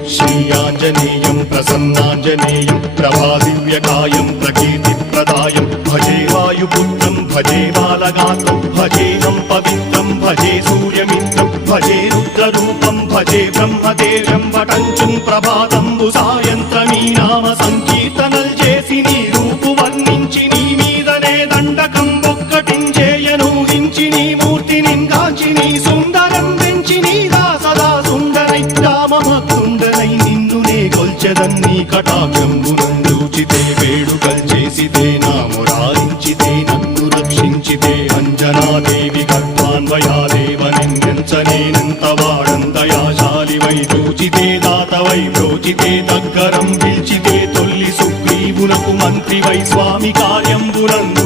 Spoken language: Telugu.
श्रीयाञ्जनेयं प्रसन्नाञ्जनेयं प्रभादिव्यकायं प्रकीर्तिप्रदायं भजे वायुपुत्रं भजे बालगात्रं भजेऽहं पवित्रं भजे सूर्यमित्रं भजे रुद्ररूपं भजे ब्रह्मदेवं वटञ्चुं प्रभाతంబు సాయంత్రమీ నామ సంకీర్తనల్ చేసి నీ రూపు వర్ణించి నీ మీదనే దండకం ఒక్కటించేయను హించి నీ మూర్తిని గాంచి నీ సుందరం పెంచి నీ దాసదా సుందరై రామభక్తుండనై నిన్నునే కొల్చెదన్ని కటాక్షంబునందూచితే వేడుకల్ చేసితే నా మురారించితే నన్ను రక్షించితే అంజనాదేవి గర్భాన్వయాదేవనెంచనేనంత వాడంతయాశాలివై చూచితే దాతవై ప్రోచితే దగ్గరం పిలిచితే తొల్లి సుగ్రీవునకు మంత్రివై స్వామి కార్యంబునందు